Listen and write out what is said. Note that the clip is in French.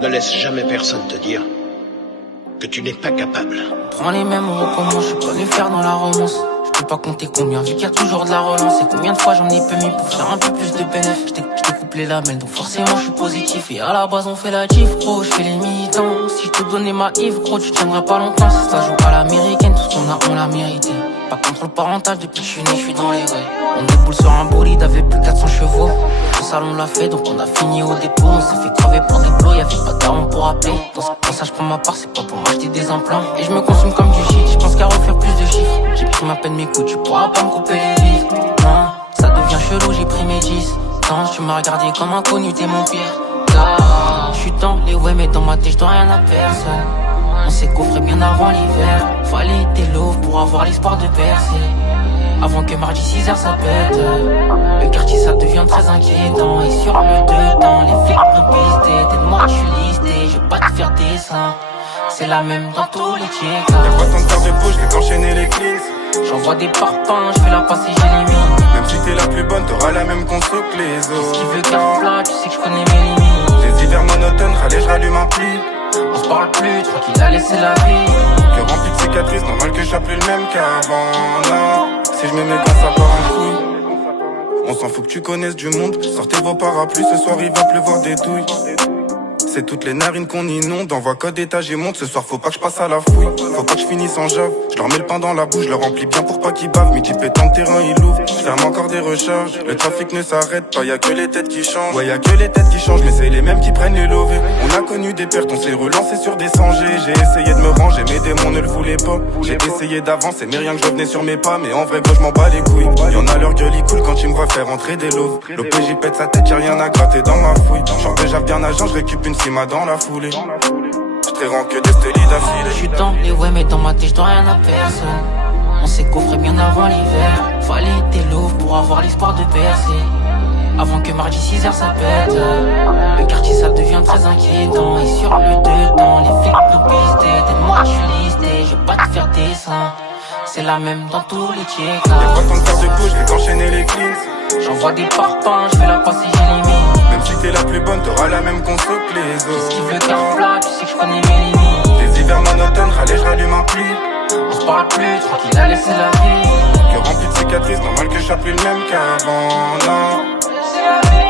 Ne laisse jamais personne te dire que tu n'es pas capable. Prends les mêmes, on recommence, je suis pas venu faire dans la romance. Je peux pas compter combien, vu qu'il y a toujours de la relance. Et combien de fois j'en ai peu mis pour faire un peu plus de bénéfice. Je t'ai coupé les lamelles, donc forcément je suis positif. Et à la base on fait la gif, gros, je fais les militants. Si je te donnais ma Yves, gros, tu tiendras pas longtemps. Si ça joue à l'américaine, tout ce qu'on a, on l'a mérité. Pas de contrôle parental, depuis que je suis né, je suis dans les rues. On déboule sur un bolide avec plus de 400 chevaux. Le salon l'a fait, donc on a fini au dépôt. On s'est fait crever pour des plots, y'avait pas d'armes pour appeler. Dans ça je prends ma part, c'est pas pour m'acheter des implants. Et je me consomme comme du shit, je pense qu'à refaire plus de chiffres. J'ai pris ma peine, mes coups, tu pourras pas me couper les vies. Non, ça devient chelou, j'ai pris mes 10. Non, tu m'as regardé comme inconnu, t'es mon pire. Je suis dans les ouais, mais dans ma tête, je dois rien à personne. On s'est coffré bien avant l'hiver. Fallait des loaves pour avoir l'espoir de percer. Avant que mardi 6h ça pète. Le quartier ça devient très inquiétant. Et sur le dedans, les flics me pistaient. T'es de moi je suis listé, je vais pas te faire dessin. C'est la même dans tous les check. Y'a pas tant de faire de bouche, je vais t'enchaîner les cleans. J'envoie des parpaings, je fais la passer, j'élimine. Même si t'es la plus bonne, t'auras la même conso que les autres. Qu'est-ce qui veut carte plat, tu sais que je connais mes limites. Les hivers monotones, râler, je rallume un pli. On se parle plus, tranquille à laisser la vie. Cœur rempli de cicatrices, normal que je sois plus le même qu'avant. Non, si je me mets quand ça part en couille. On s'en fout que tu connaisses du monde. Sortez vos parapluies, ce soir il va pleuvoir des douilles. C'est toutes les narines qu'on inonde. Envoie code étage et monte. Ce soir faut pas que je passe à la fouille. Faut pas que je finisse en jave. Je leur mets le pain dans la bouche, je le remplis bien pour pas qu'ils bavent. Midi pétant de terrain, il ouvre. Je ferme encore des recharges. Le trafic ne s'arrête pas, y'a que les têtes qui changent. Ouais, y'a que les têtes qui changent, mais c'est les mêmes qui prennent les lovés. On a connu des pertes, on s'est relancé sur des 100G. J'ai essayé de me ranger, mes démons ne le voulaient pas. J'ai essayé d'avancer, mais rien que je revenais sur mes pas. Mais en vrai, gros, je m'en bats les couilles. Y'en a leur gueule, ils coulent quand ils me voient faire entrer des loaves. L'OPJ pète sa tête, y'a rien à gratter dans ma fouille. Genre déjà bien agent, je récup une cima dans la foulée. Je t'ai que des stélides d'affilée. Je suis dans les ouais, mais dans ma tête, je dois rien à personne. On s'est coffré bien avant l'hiver. Fallait des loaves pour avoir l'espoir de percer. Avant que mardi 6h ça pète. Le quartier ça devient très inquiétant. Et sur le dedans, les flics nous pistaient. T'es de moi, je suis listé, je vais pas te faire dessin. C'est la même dans tous les checks. Y'a pas tant de faire de couche, je vais t'enchaîner les cleans. J'envoie des parpaings, je fais la passer, j'élimine. Même si t'es la plus bonne, t'auras la même conso que les autres. Qu'est-ce qui veut carte plat, tu sais que je connais mes limites. Les hivers monotones, râler, je rallume un pli. On se parle plus, tranquille à laisser la vie. Cœur rempli de cicatrices, normal que je sois plus le même qu'avant, non. Laissez la vie.